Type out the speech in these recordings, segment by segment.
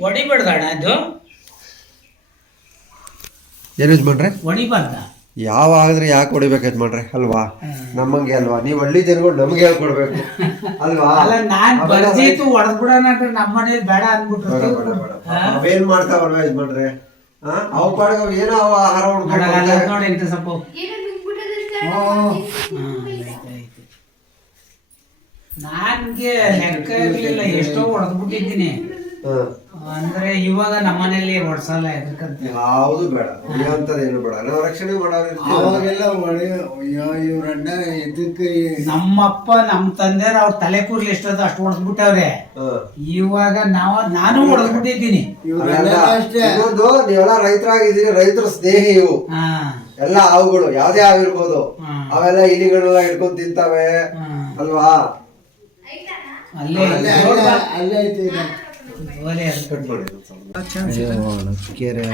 ಹೊಡಿಬೇಡ್ದಣ್ಣ ಅದು ಏನು ಯಜಮಾನ್ರೆ ಹೊಡಿಬಾರ್ದ ಯಾವ ಆಗಿದ್ರೆ ಯಾಕೆ ಹೊಡಿಬೇಕು ಯಜಮಾನ್ರೆ ಅಲ್ವಾ ನಮ್ಮಂಗೆ ಅಲ್ವಾ ನೀವು ಹಳ್ಳಿ ಜನಗಳು ನಮ್ಗೆ ಹೇಳ್ಕೊಡ್ಬೇಕು ಅಲ್ವಾ ಅಲ್ಲ ನಾನ್ ಬರ್ಜಿತ್ತು ಹೊಡೆದ್ಬಿಡೋಣ ಅಂತ ನಮ್ಮ ಮನೇಲಿ ಬೇಡ ಅಂದ್ಬಿಟ್ರು ಅವೇನ್ ಮಾಡ್ತಾವಲ್ವಾ ಯಜಮಾನ್ರೆ ಅವ್ ಪಾಡ್ಗ ಏನೋ ಅವ ಆಹಾರ ನೋಡಿ ಎಂತ ಸ್ವಲ್ಪ ನನ್ಗೆ ಲೆಕ್ಕ ಇರ್ಲಿಲ್ಲ ಎಷ್ಟೋ ಹೊಡೆದ್ಬಿಟ್ಟಿದ್ದೀನಿ ಅಂದ್ರೆ ಇವಾಗ ನಮ್ಮನೇಲಿ ಹೊಡ್ಸಲ್ಲ ಎದಕ್ಕಂತ ಯಾವುದು ಬೇಡ ಹೊಡೆಯುವಂತದೇನು ಬೇಡ ನಾವು ರಕ್ಷಣೆ ಅವಾಗೆಲ್ಲ ಇವ್ರಣ್ಣ ಇದಕ್ಕೆ ನಮ್ಮಪ್ಪ ನಮ್ ತಂದೆಯವ್ರ ಅವ್ರ ತಲೆ ಕೂರ್ಲಿ ಎಷ್ಟದ ಅಷ್ಟು ಹೊಡೆದ್ಬಿಟ್ಟವ್ರೆ ಇವಾಗ ನಾನು ಹೊಡೆದ್ಬಿಟ್ಟಿದ್ದೀನಿ ಇನ್ನೊಂದು ನೀವೆಲ್ಲ ರೈತರಾಗಿದ್ದೀರಿ ರೈತರ ಸ್ನೇಹಿ ಇವು ಎಲ್ಲ ಹಾವುಗಳು ಯಾವ್ದೇ ಹಾವಿರ್ಬೋದು ಅವೆಲ್ಲ ಇಲಿಗಳೆಲ್ಲ ಇಟ್ಕೊಂಡ್ ತಿಂತಾವೆ ಅಲ್ವಾ ಅಲ್ಲೇ ಐತಿ ಕೆರೆ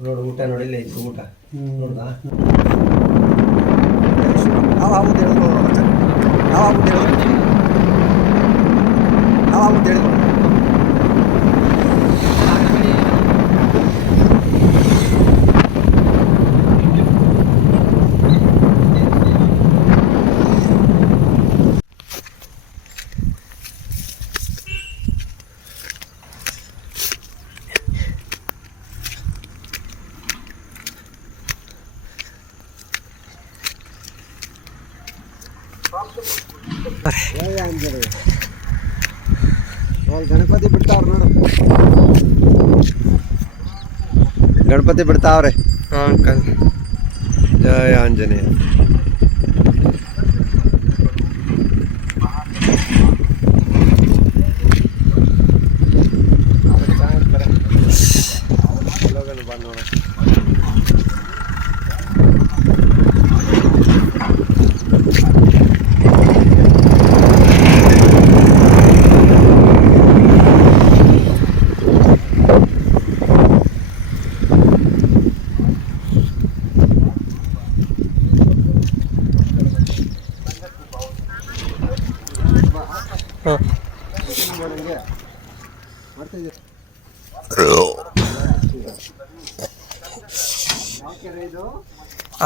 ನೋಡಿ ಊಟ ನೋಡಿಲ್ಲ ಇತ್ತು ಊಟ ನೋಡ್ದಾ ಗಣಪತಿ ಬಿಡ್ತಾವ್ರ ನೋಡು ಗಣಪತಿ ಬಿಡ್ತಾವ್ರೆ ಅಂಕಲ್ ಜಯ ಆಂಜನೇಯ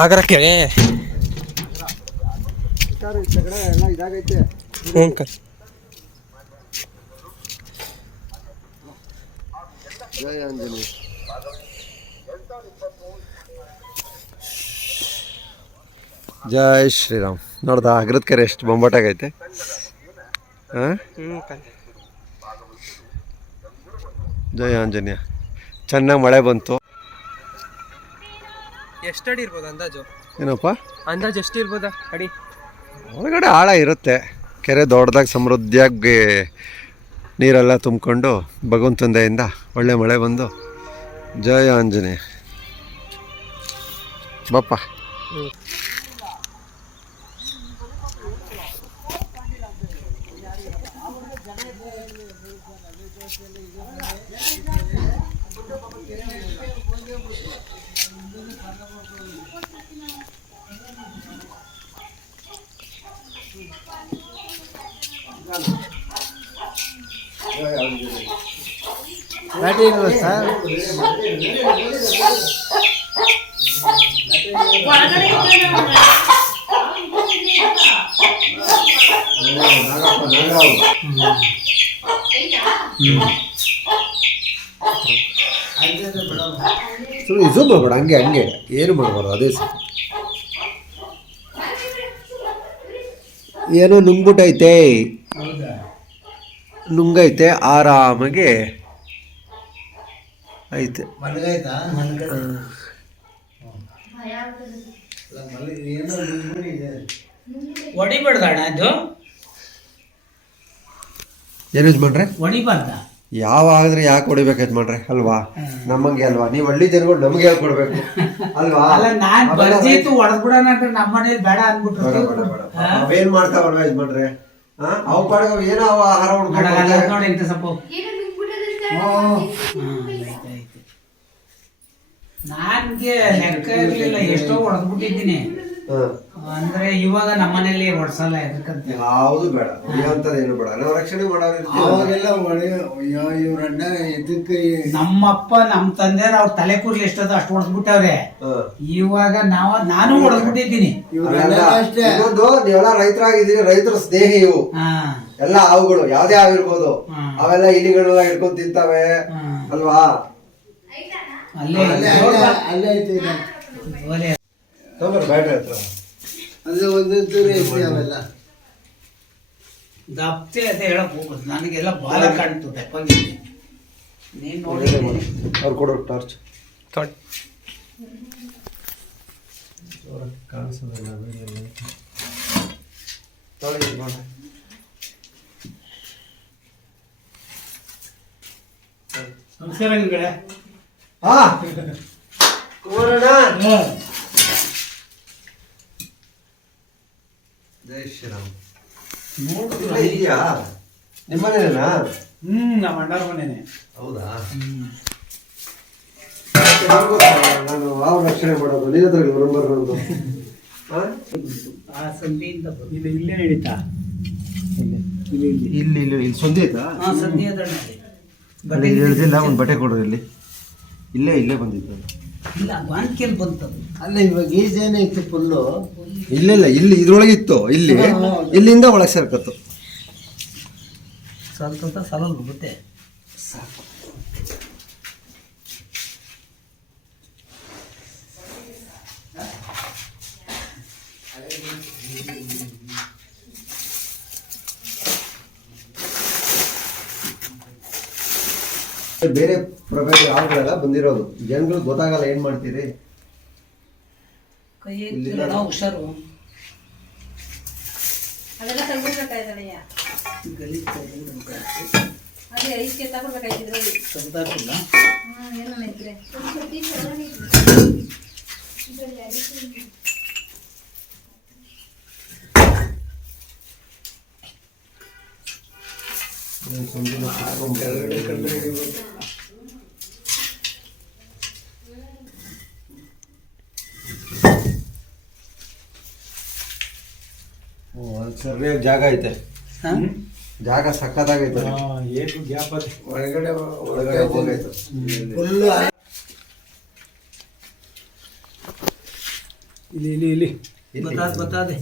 ಆಗ್ರ ಕೆರೆ ಎಲ್ಲ ಇದಾಗೈತೆ ಜಯ ಆಂಜನೇಯ ಜೈ ಶ್ರೀರಾಮ್ ನೋಡ್ದ ಅಗ್ರದ ಕೆರೆ ಎಷ್ಟು ಬೊಂಬಾಟಾಗೈತೆ ಜಯ ಆಂಜನೇಯ ಚೆನ್ನಾಗಿ ಮಳೆ ಬಂತು ಎಷ್ಟು ಅಡಿ ಇರ್ಬೋದು ಅಂದಾಜು ಏನಪ್ಪ ಅಂದಾಜು ಎಷ್ಟು ಇರ್ಬೋದಾ ಅಡಿ ಒಳಗಡೆ ಆಳ ಇರುತ್ತೆ ಕೆರೆ ದೊಡ್ಡದಾಗಿ ಸಮೃದ್ಧಿಯಾಗಿ ನೀರೆಲ್ಲ ತುಂಬಿಕೊಂಡು ಭಗವಂತಂದೆಯಿಂದ ಒಳ್ಳೆ ಮಳೆ ಬಂದು ಜಯ ಆಂಜನೇಯ ಬಪ್ಪ ಗಾಡಿ ಇಲ್ವಾ ಸರ್ ಇದು ಮಾಡ್ಬೇಡ ಹಂಗೆ ಹಂಗೆ ಏನು ಮಾಡಬಾರ್ದು ಅದೇ ಸರ್ ಏನೋ ನುಂಗ್ಬಿಟ್ಟೈತೆ ನುಂಗೈತೆ ಆರಾಮಾಗಿ ಐತೆ ಹೊಡಿಬೇಡ್ದಣ್ಣ ಅದು ಏನು ಯಜಮಾನ್ರೆ ಹೊಡಿಬಾರ್ದ ಯಾವ ಆಗಿದ್ರೆ ಯಾಕೆ ಹೊಡಿಬೇಕು ಯಜಮಾನ್ರೆ ಅಲ್ವಾ ನಮ್ಮಂಗೆ ಅಲ್ವಾ ನೀವು ಹಳ್ಳಿ ಜನಗಳು ನಮ್ಗೆ ಹೇಳ್ಕೊಡ್ಬೇಕು ಅಲ್ವಾ ಅಲ್ಲ ನಾನ್ ಬರ್ಜಿತ್ತು ಹೊಡೆದ್ಬಿಡೋಣ ಅಂತ ನಮ್ಮ ಮನೇಲಿ ಬೇಡ ಅಂದ್ಬಿಟ್ರು ಅವೇನ್ ಮಾಡ್ತಾವಲ್ವಾ ಯಜಮಾನ್ರೆ ಅವ್ ಪಾಡ್ಗ ಏನೋ ಅವ ಆಹಾರ ನೋಡಿ ಎಂತ ಸ್ವಲ್ಪ ನನ್ಗೆ ಲೆಕ್ಕ ಇರ್ಲಿಲ್ಲ ಎಷ್ಟೋ ಹೊಡೆದ್ಬಿಟ್ಟಿದ್ದೀನಿ ಅಂದ್ರೆ ಇವಾಗ ನಮ್ಮನೇಲಿ ಹೊಡ್ಸಲ್ಲ ಎದಕ್ಕಂತ ಯಾವುದು ಬೇಡ ಹೊಡಿಯೋಂಥದ್ದೇನು ಬೇಡ ನಾವು ರಕ್ಷಣೆ ಮಾಡೋರು ಅವಾಗೆಲ್ಲ ಅಯ್ಯೋ ಇವ್ರಣ್ಣ ಎದಕ್ಕೆ ನಮ್ಮಪ್ಪ ನಮ್ ತಂದೆಯವ್ರು ಅವ್ರ ತಲೆ ಕೂರ್ಲಿ ಎಷ್ಟದ ಅಷ್ಟು ಹೊಡೆದ್ಬಿಟ್ಟವ್ರೆ. ಇವಾಗ ನಾನು ಹೊಡೆದ್ಬಿಟ್ಟಿದ್ದೀನಿ. ಇವ್ರಣ್ಣ ಅಷ್ಟೇ. ಇನ್ನೊಂದು ನೀವೆಲ್ಲ ರೈತರಾಗಿದ್ದೀರಿ, ರೈತರ ಸ್ನೇಹಿ ಇವು ಎಲ್ಲ ಹಾವುಗಳು, ಯಾವ್ದೇ ಹಾವಿರ್ಬೋದು. ಅವೆಲ್ಲ ಇಲಿಗಳೆಲ್ಲ ಹಿಡ್ಕೊಂಡ್ ತಿಂತಾವೆ ಅಲ್ವಾ. ಅಲ್ಲೇ ಐತೆ ಬ್ಯಾಟ್ರಿ ಹತ್ರ ಅದು ಒಂದೊಂದು ಐತೆ ಅವೆಲ್ಲ ದಪ್ತೆ ಅಂತ ಹೇಳಕ್ ಹೋಗುದು. ನನಗೆಲ್ಲ ಬಾಲ ಕಾಣ್ತು ತೆಪ್ಪಂಗಿದೆ. ನೀನ್ ನೋಡಿ ಅವ್ರು ಕೊಡೋ ಟಾರ್ಚ್ ತೊಳಿ. ಕಾಣಿಸೋದಿಲ್ಲ ವಿಡಿಯೋಲಿ. ನಮಸ್ಕಾರ ಗುರುಗಳೇ. ಹಾ ಕುಮಾರಣ್ಣ, ಜೈ ಶ್ರೀರಾಮ್. ಇದೆಯಾ ನಿಮ್ಮನೇನಾ? ನಮ್ಮ ಅಣ್ಣಾರ ಮನೇನೆ. ಹೌದಾ? ನಾನು ಹಾವು ರಕ್ಷಣೆ ಮಾಡೋದು ನಿನ್ನ ಹತ್ರ ನಂಬರ್ ನಂದು. ಆ ಸಂಧಿಯಿಂದ ಇಲ್ಲೇ ನಡೀತಾ ಇಲ್ಲಿ ಇಲ್ಲಿ ಸಂಧಿ ಆಯ್ತಾ? ಸಂಧಿ ಅದ ಅಲ್ಲಿ ಹಿಡ್ದಿಲ್ಲ, ಒಂದು ಬಟ್ಟೆ ಕೊಡು. ಇಲ್ಲಿ ಇಲ್ಲೇ ಬಂದಿದ್ದು. ಇಲ್ಲ ಬಾಂಕಿಯಲ್ಲಿ ಬಂತದು. ಅಲ್ಲ ಇವಾಗ ಈಜೇನೈತೆ ಫುಲ್ಲು. ಇಲ್ಲ ಇಲ್ಲಿ ಇದ್ರೊಳಗಿತ್ತು. ಇಲ್ಲಿಂದ ಒಳಗೆ ಸೇರ್ಕತ್ತು. ಸ್ವಲ್ಪ ಸಲಲ್ ಬಿಟ್ಟೆ. ಬೇರೆ ಪ್ರಭೇದ ಹಾವುಗಳೆಲ್ಲ ಬಂದಿರೋದು. ಜನಗಳು ಗೊತ್ತಾಗಲ್ಲ, ಏನ್ ಮಾಡ್ತೀರಿ? ಕೈ ಹುಷಾರು. ಅದೆಲ್ಲ ತೆಗ್ದಿರ್ಬೇಕಾಯ್ತದಯ್ಯ. ಅದೇ ಐಸ್ಗೆ ತಗೊಳ್ಬೇಕಾಯ್ತಿದ್ರು. ತೆಗ್ದಾಕಿಲ್ಲ. ಏನೋ ಇದ್ರೆ ಸರಿಯಾಗಿ ಜಾಗ ಐತೆ. ಜಾಗ ಸಕ್ಕತ್ತಾಗೈತೆ. ಒಳಗಡೆ ಹೋಗೈತೆ ಫುಲ್ಲು. ಇಲ್ಲಿ ಬತ್ತಾದೆ.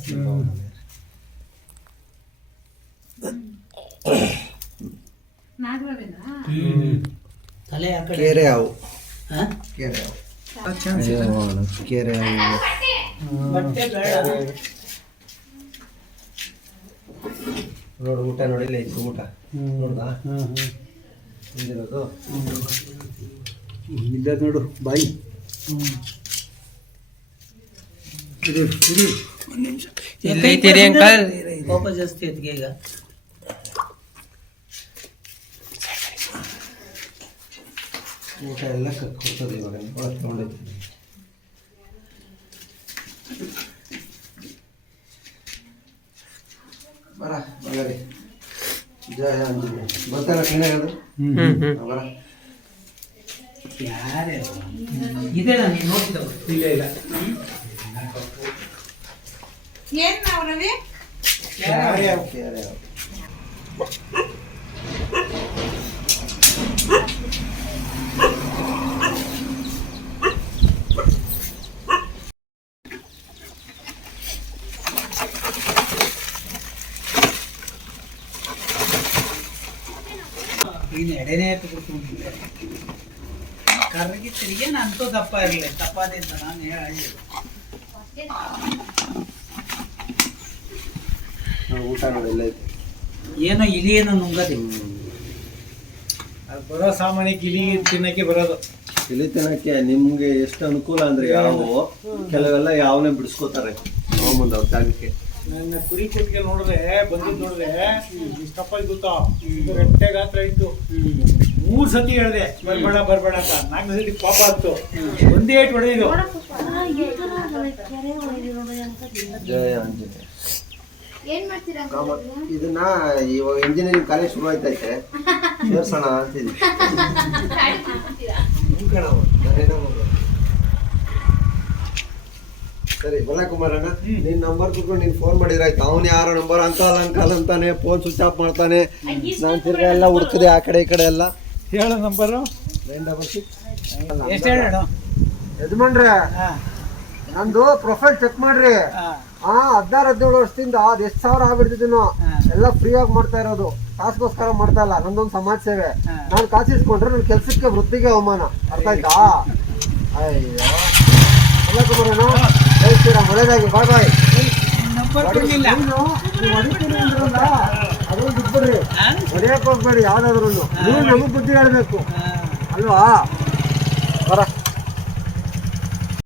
ನಾಗರವೇನಾ? ತಲೆ ಆ ಕಡೆ. ಕೆರೆ ಹಾವು. ಹಾ? ಕೆರೆ ಹಾವು. ಕೆರೆ ಹಾವು. ಬಟ್ಟೆ ಬೇಡ. ನೋಡು ಊಟ ನೋಡಿ, ಇಲ್ಲ ಇತ್ತು ಊಟ ನೋಡ್ದಾ? ಹಿಂದಿರೋದು ಇಲ್ಲ ನೋಡು ಬಾಯಿ. ಇಲ್ಲಿ ಐತಿರಿ ಅಂಕಲ್. ಕೋಪ ಜಾಸ್ತಿ ಐತಿಗೆ ಈಗ. ಊಟ ಎಲ್ಲ ಕೊಡ್ತದೆ ಇವಾಗ. ಒಳಗೆ ತಗೊಂಡೈತೆ. ಬರ ಬಳ್ಳಾರಿ. ಜಯ ಆಂಜನೇಯ. ಬರ್ತಾರ ಕ್ಲೀನಾಗಿ ಅದು. ಬರ. ಯಾರೇ ಇದೆ ನಾನು ನೋಡ್ತಿದ್ದವು. ಇಲ್ಲ ಏನ್ ನಾವು ರವಿ? ಕೆರೆ ಹಾವು. ನೀನು ಎಡೆನೇ ಬಿಡ್ತೀನಿ. ಕರ್ರಗಿ ತಿರುಗಿ ನಂತೂ ದಪ್ಪ ಇರಲಿ. ತಪ್ಪದೆ ಅಂತ ನಾನು ಹೇಳಿ. ಊಟ ನೋಡಿ ಎಲ್ಲ ಐತೆ. ಏನೋ ಇಲಿ ಏನೋ ನುಂಗದೆ. ಅದು ಬರೋ ಸಾಮಾನ್ಯಕ್ಕೆ ಇಲಿ ತಿನ್ನಕ್ಕೆ ಬರೋದು. ಇಲ್ಲಿ ತಿನ್ನಕ್ಕೆ ನಿಮ್ಗೆ ಎಷ್ಟು ಅನುಕೂಲ ಅಂದ್ರೆ ಯಾವ ಕೆಲವೆಲ್ಲ ಯಾವನೇ ಬಿಡಿಸ್ಕೋತಾರೆ ಮುಂದೆ ಅವ್ರ ಜಾಗಕ್ಕೆ. ನನ್ನ ಕುರಿ ಕುಟ್ಟಿಗೆ ನೋಡಿದ್ರೆ ಬಂದಿದ್ದು ನೋಡಿದ್ರೆ ಇಷ್ಟಪ್ಪ ಗೊತ್ತಾ, ಗಂಟೆ ಗಾತ್ರ ಇತ್ತು. 3 ಸತಿ ಹೇಳಿದೆ ಬರ್ಬೇಡ ಅಂತ. 4 ಸತಿ ಪಾಪ ಆಯ್ತು. ಒಂದೇ ಏಟ್ ಹೊಡೆದಿದ್ದು. ಜಯ ಆಂಜನೇಯ. ಏನ್ ಮಾಡ್ತೀರಾ? ಇದನ್ನ ಇವಾಗ ಇಂಜಿನಿಯರಿಂಗ್ ಕಾಲೇಜ್ ಶುರು ಆಯ್ತೈತೆ, ಸೇರ್ಸೋಣ ಅಂತಿದ್ವಿ. ಸರಿ ಬಲ್ಲ ಕುಮಾರಣ್ಣ, ನಿನ್ ನಂಬರ್ ಕುತ್ಕೊಂಡು ನೀನ್ ಫೋನ್ ಮಾಡಿದ್ರೆ ಆಯ್ತು. ಅವ್ನು ಯಾರೋ ನಂಬರ್ ಅಂಕಲ್ ಅಂತಾನೆ, ಫೋನ್ ಸ್ವಿಚ್ ಆಫ್ ಮಾಡ್ತಾನೆ. ನಾನ್ ತಿರ್ಗಾ ಎಲ್ಲ ಹುಡುಕಿದೆ ಆ ಕಡೆ ಈ ಕಡೆ ಎಲ್ಲ. ಹೇಳೋ ನಂಬರು 966. ಎಷ್ಟು ಹೇಳೋಣ? ಯಜಮಾನ್ರೆ, ನಂದು ಪ್ರೊಫೈಲ್ ಚೆಕ್ ಮಾಡ್ರಿ. 16-17 ವರ್ಷದಿಂದ ಅದ್ ಎಷ್ಟು ಸಾವಿರ ಆಗ್ಬಿಡ್ತಿದ್ದೀನೋ ಎಲ್ಲ ಫ್ರೀ ಆಗಿ ಮಾಡ್ತಾ ಇರೋದು, ಕಾಸ್ಗೋಸ್ಕರ ಮಾಡ್ತಾ ಇಲ್ಲ. ನಂದೊಂದು ಸಮಾಜ ಸೇವೆ. ನಾನು ಕಾಸಿಸ್ಕೊಂಡ್ರೆ ನನ್ನ ಕೆಲ್ಸಕ್ಕೆ ವೃತ್ತಿಗೆ ಅವಮಾನ. ಅರ್ಥ ಆಯ್ತಾ? ಅಯ್ಯೋ ಎಲ್ಲ ಕುಮಾರಣ್ಣ, ಹೇಳ್ತೀರಾ ಒಳ್ಳೇದಾಗಿ. ಬಾಯ್ ಬಾಯ್. ನಂಬರ್ ಕೊಡ್ಲಿಲ್ಲ. ಅದೊಂದು ಬಿಟ್ಬಿಡ್ರಿ, ಹೊಡೆಯಕ್ ಹೋಗ್ಬೇಡಿ ಯಾವ್ದಾದ್ರು. ನೀವು ನಮಗ್ ಬುದ್ಧಿ ಹೇಳ್ಬೇಕು ಅಲ್ವಾ?